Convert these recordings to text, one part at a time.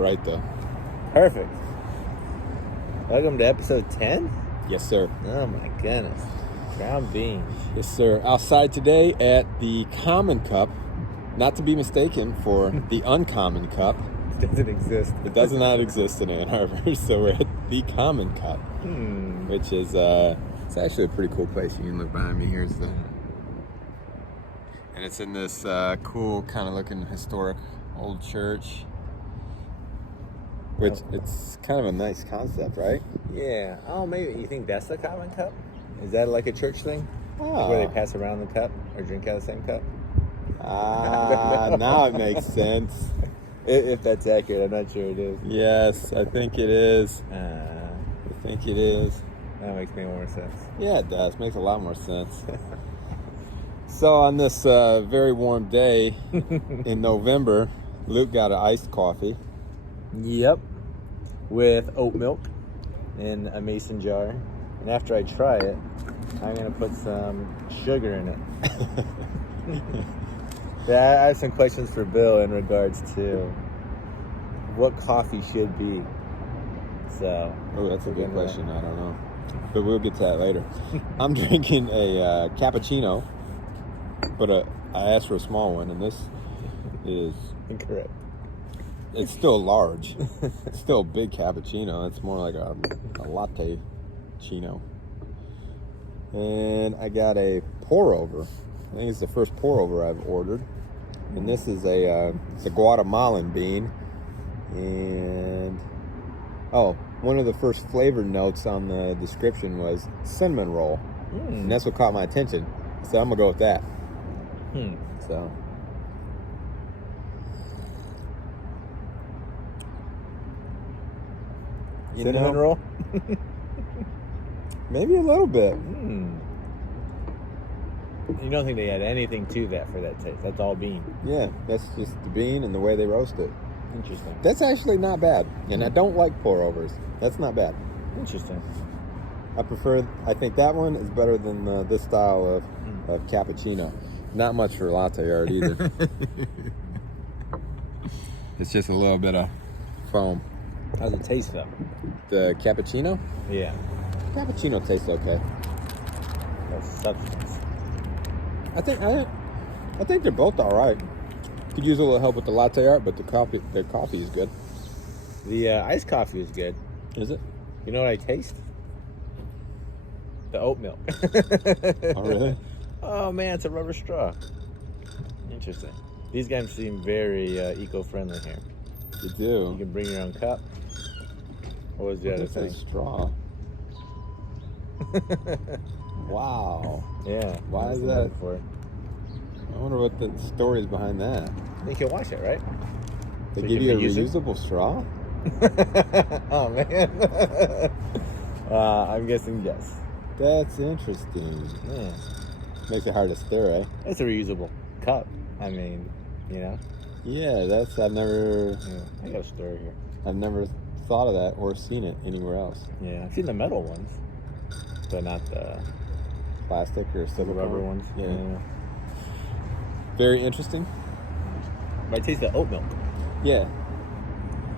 bright though. Perfect. Welcome to episode 10? Yes, sir. Oh my goodness. Ground beans. Yes, sir. Outside today at the Common Cup, not to be mistaken for the Uncommon Cup. It doesn't exist. It does not exist in Ann Arbor, so we're at the Common Cup, which is it's actually a pretty cool place. You can look behind me. Here's the, and it's in this cool kind of looking historic old church, which it's kind of a nice concept, right? Yeah. Oh, maybe you think that's the Common Cup? Is that like a church thing? Oh. Like where they pass around the cup or drink out of the same cup? Now it makes sense. If that's accurate, I'm not sure it is. Yes, I think it is. I think it is. That makes me more sense. Yeah, it does. Makes a lot more sense. So on this very warm day in November, Luke got an iced coffee. Yep. With oat milk in a mason jar. And after I try it, I'm going to put some sugar in it. I have some questions for Bill in regards to what coffee should be. So, that's a good question. I don't know. But we'll get to that later. I'm drinking a cappuccino, but I asked for a small one, and this is... Incorrect. It's still large. It's still a big cappuccino. It's more like a latte chino. And I got a pour over. I think it's the first pour over I've ordered. And this is it's a Guatemalan bean. And one of the first flavor notes on the description was cinnamon roll. And that's what caught my attention. So I'm gonna go with that. So cinnamon roll? Maybe a little bit. You don't think they add anything to that for that taste? That's all bean. Yeah, that's just the bean and the way they roast it. Interesting. That's actually not bad. And I don't like pour overs. That's not bad. Interesting. I think that one is better than this style of cappuccino. Not much for latte art either. It's just a little bit of foam. How's it taste though? The cappuccino? Yeah. Cappuccino tastes okay. That's substance. I think they're both all right. Could use a little help with the latte art, but the coffee is good. The iced coffee is good. Is it? You know what I taste? The oat milk. Oh, really? Oh man, it's a rubber straw. Interesting. These guys seem very eco-friendly here. You do. You can bring your own cup. What was the other thing? Straw. Wow. Yeah. Why is that? For it? I wonder what the story is behind that. You can wash it, right? They So give you a reuse it? reusable straw? Oh man. I'm guessing yes. That's interesting. Yeah. Makes it hard to stir, eh? It's a reusable cup. I mean, you know. Yeah, I've never I got a story here. I've never thought of that or seen it anywhere else. Yeah, I've seen the metal ones, but not the Plastic or silicone rubber ones. Yeah. Very interesting. But I taste the oat milk. Yeah.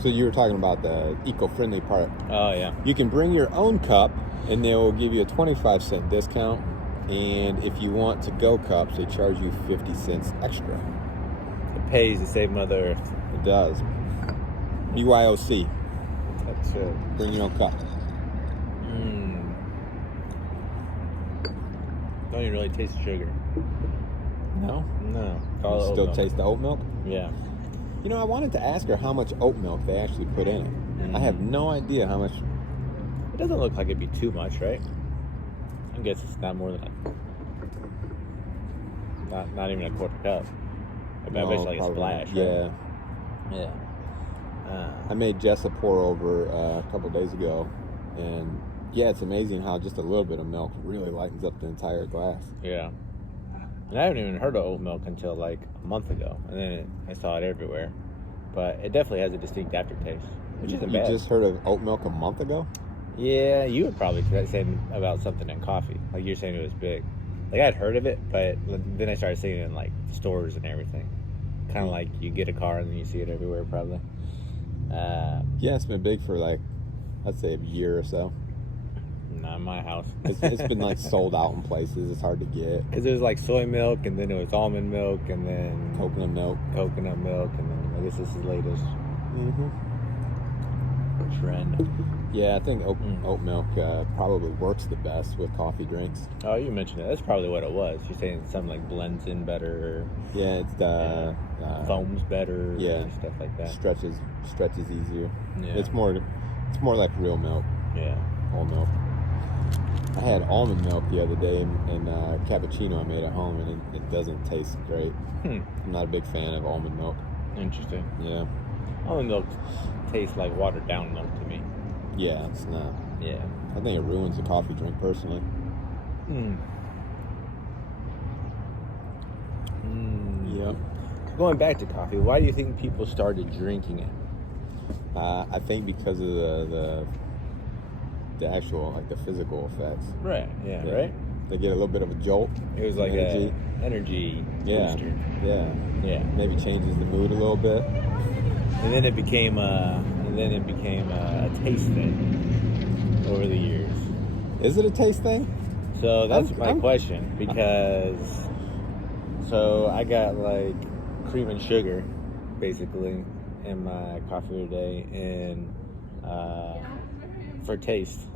So you were talking about the eco-friendly part. Oh yeah. You can bring your own cup, and they will give you a 25-cent discount. And if you want to-go cups, they charge you 50 cents extra. It pays to save Mother Earth. It does. BYOC. That's it. Bring your own cup. Don't even really taste sugar. No? No. You still taste the oat milk? Yeah. You know, I wanted to ask her how much oat milk they actually put in it. I have no idea how much. It doesn't look like it'd be too much, right? I guess it's not more than not even a quarter cup. I bet it's like a splash. Yeah. Right? Yeah. I made Jess a pour over a couple days ago, and yeah, it's amazing how just a little bit of milk really lightens up the entire glass. Yeah. And I haven't even heard of oat milk until like a month ago, and then I saw it everywhere. But it definitely has a distinct aftertaste, which isn't bad. You just heard of oat milk a month ago? Yeah, you would probably say about something in coffee. Like you're saying it was big. Like I'd heard of it, but then I started seeing it in like stores and everything. Kind of like you get a car and then you see it everywhere probably. Yeah, it's been big for like, I'd say a year or so. Not in my house. It's been like sold out in places. It's hard to get. Because it was like soy milk, and then it was almond milk, and then Coconut milk. and then I guess this is the latest Mm-hmm. trend. Yeah, I think oat milk probably works the best with coffee drinks. Oh, you mentioned it. That's probably what it was. You're saying something like blends in better, Yeah, it's foams better, yeah, and stuff like that. stretches easier. Yeah. It's more like real milk, Yeah. whole milk. I had almond milk the other day in cappuccino I made at home, and it doesn't taste great. I'm not a big fan of almond milk. Interesting. Yeah. Almond milk tastes like watered down milk to me. Yeah, it's not. Yeah. I think it ruins a coffee drink personally. Yep. Going back to coffee, why do you think people started drinking it? I think because of the actual, like, the physical effects. Right. Yeah. Right. They get a little bit of a jolt. It was like energy. a energy Yeah. booster. Yeah. Yeah. Maybe changes the mood a little bit. And then it became a taste thing over the years. Is it a taste thing? So that's my question, because I got like cream and sugar basically in my coffee today, and for taste.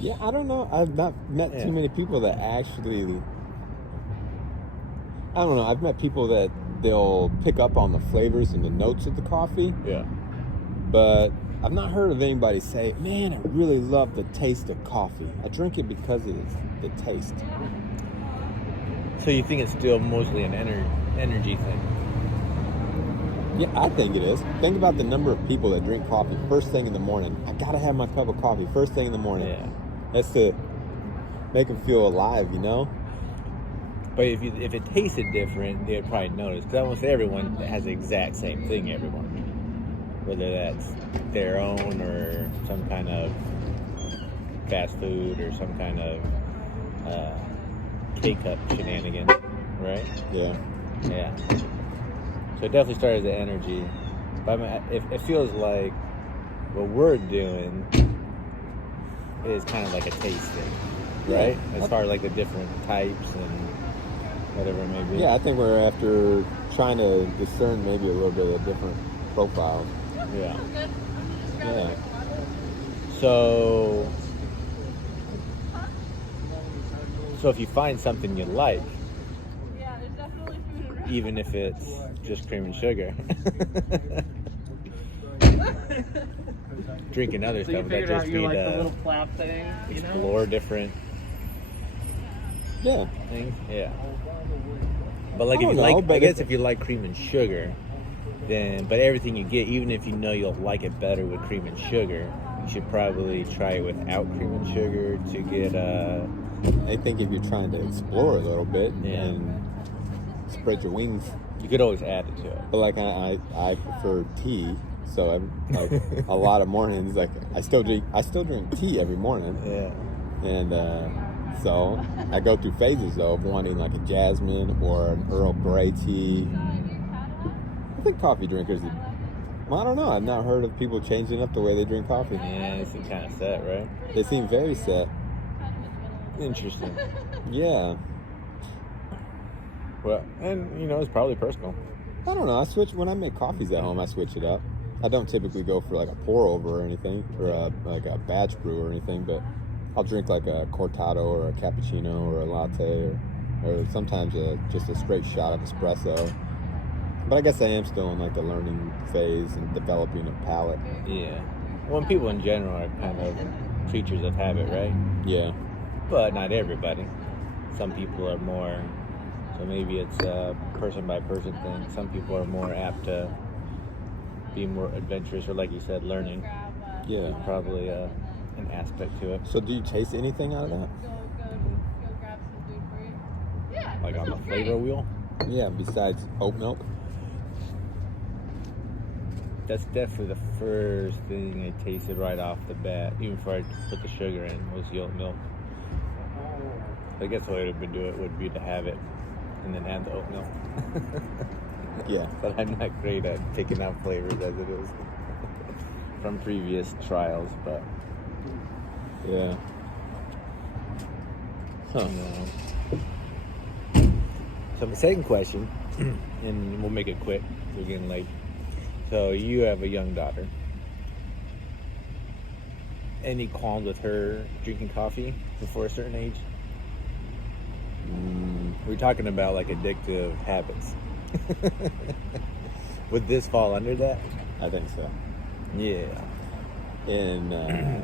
Yeah, I don't know. I've not met too many people that actually. I don't know. I've met people that they'll pick up on the flavors and the notes of the coffee. Yeah. But I've not heard of anybody say, "Man, I really love the taste of coffee. I drink it because of the taste." So you think it's still mostly an energy thing? Yeah, I think it is. Think about the number of people that drink coffee first thing in the morning. I gotta have my cup of coffee first thing in the morning. Yeah. That's to make them feel alive, you know? But if it tasted different, they'd probably notice. Because almost everyone has the exact same thing every morning, whether that's their own or some kind of fast food or some kind of K-cup shenanigans, right? Yeah. Yeah. So it definitely started as the energy. But I mean, it feels like what we're doing is kind of like a taste thing, right? Yeah. As far as like the different types and whatever it may be. Yeah, I think we're after trying to discern maybe a little bit of different profiles. Yeah. Yeah. So if you find something you like, even if it's just cream and sugar, drinking other stuff that just need like the to little flap thing, explore different Yeah. things. Yeah. But like I if you don't know, like, but I guess if you like cream and sugar, then but everything you get, even if you know you'll like it better with cream and sugar, you should probably try it without cream and sugar to get I think if you're trying to explore a little bit Yeah. and spread your wings, you could always add it to it. but like I prefer tea, so I like a lot of mornings. Like I still drink tea every morning, Yeah. and so I go through phases though of wanting like a jasmine or an Earl Grey tea. I think coffee drinkers. Well, I don't know. I've not heard of people changing up the way they drink coffee. Yeah, it's kind of set, right? They seem very set. Interesting. Yeah. Well, and it's probably personal. I don't know. I switch when I make coffees at home. I switch it up. I don't typically go for like a pour over or anything, or like a batch brew or anything. But I'll drink like a cortado or a cappuccino or a latte, or sometimes just a straight shot of espresso. But I guess I am still in like the learning phase and developing a palate. Yeah. Well, people in general are kind of creatures of habit, right? Yeah. But not everybody. Some people are more. So maybe it's a person by person thing. Some people are more apt to be more adventurous, or like you said, learning. Yeah. Probably an aspect to it. So do you taste anything out of that? Like on the flavor wheel? Yeah, besides oat milk? That's definitely the first thing I tasted right off the bat, even before I put the sugar in, was the oat milk. I guess the way to do it would be to have it and then add the oat milk. Yeah. But I'm not great at picking out flavors as it is from previous trials. But Yeah. Huh. So my second question, and we'll make it quick. We're getting late. So you have a young daughter. Any qualms with her drinking coffee before a certain age? We're talking about like addictive habits. Would this fall under that? I think so. Yeah. And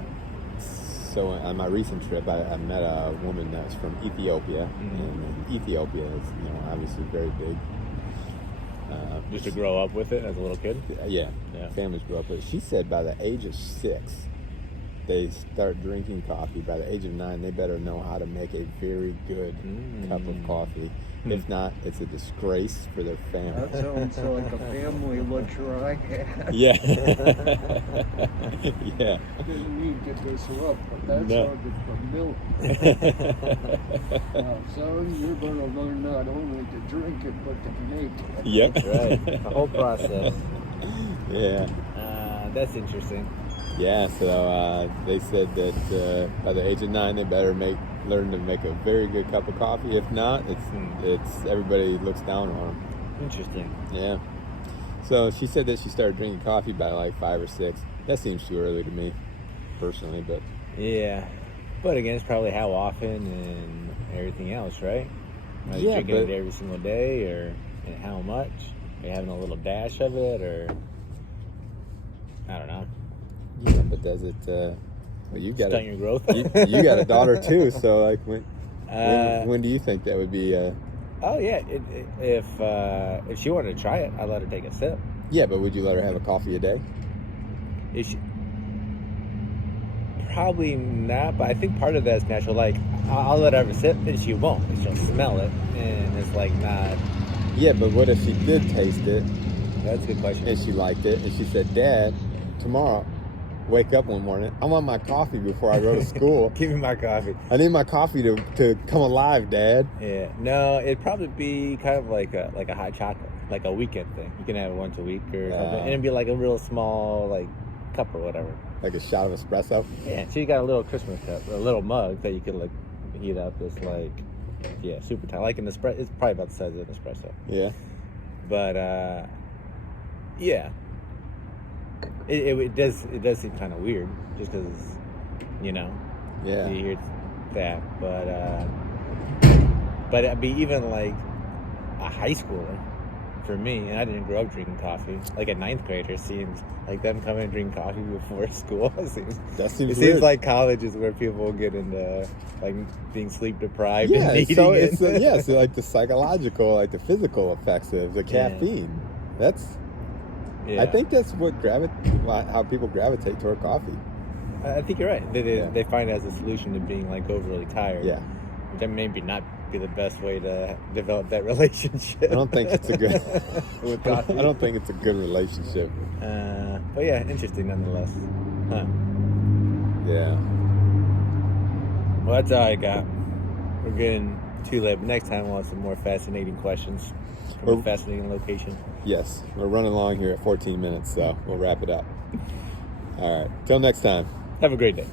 so on my recent trip, I met a woman that was from Ethiopia, and Ethiopia is, obviously very big. Just to grow up with it as a little kid? Yeah. Yeah. Families grow up with it. She said by the age of 6, they start drinking coffee. By the age of 9, they better know how to make a very good cup of coffee. If not, it's a disgrace for their family. That sounds like a family lecture I had. Yeah. Yeah. Didn't mean to disrupt, but that No. sounded familiar. Now, son, you're going to learn not only to drink it, but to make it. Yep. That's right. The whole process. Yeah. That's interesting. Yeah, so they said that by the age of 9, they better learn to make a very good cup of coffee. If not, it's everybody looks down on them. Interesting. Yeah. So she said that she started drinking coffee by like 5 or 6. That seems too early to me, personally, but Yeah. But again, it's probably how often and everything else, right? Are you Yeah, drinking but- it every single day, or and how much? Are you having a little dash of it, or I don't know. yeah, but does it? Well, you got Stunt your growth. you got a daughter too, so like Uh, when do you think that would be? Oh yeah, if she wanted to try it, I'd let her take a sip. Yeah, but would you let her have a coffee a day? If she, probably not, but I think part of that is natural. Like I'll let her have a sip, and she won't. And she'll smell it, and it's like not. Yeah, but what if she did taste it That's a good question. and she liked it and she said, "Dad, tomorrow, wake up one morning, I want my coffee before I go to school. Give me my coffee. I need my coffee to come alive, Dad." Yeah, no, it'd probably be kind of like a hot chocolate, like a weekend thing. You can have it once a week or something, and it'd be like a real small like cup or whatever. Like a shot of espresso. Yeah, so you got a little Christmas cup, or a little mug that you could like heat up. It's like, yeah, super tiny, like an espresso. It's probably about the size of an espresso. Yeah. But yeah, it does seem kind of weird, just because Yeah. you hear that, but it'd be even like a high schooler for me, and I didn't grow up drinking coffee. Like a 9th grader seems like them coming and drinking coffee before school. That seems It weird. seems like college is where people get into like being sleep deprived and Yeah, needing so it. it's so like the psychological, like the physical effects of the caffeine. That's Yeah. I think that's how people gravitate toward coffee. I think you're right. They find it as a solution to being like overly tired. Yeah. Which maybe not be the best way to develop that relationship. I don't think it's a good with coffee. I don't think it's a good relationship. But yeah, interesting nonetheless. Huh. Yeah. Well, that's all I got. We're getting too late, but next time we'll have some more fascinating questions from a fascinating location. Yes. We're running along here at 14 minutes, so we'll wrap it up. All right. Till next time. Have a great day.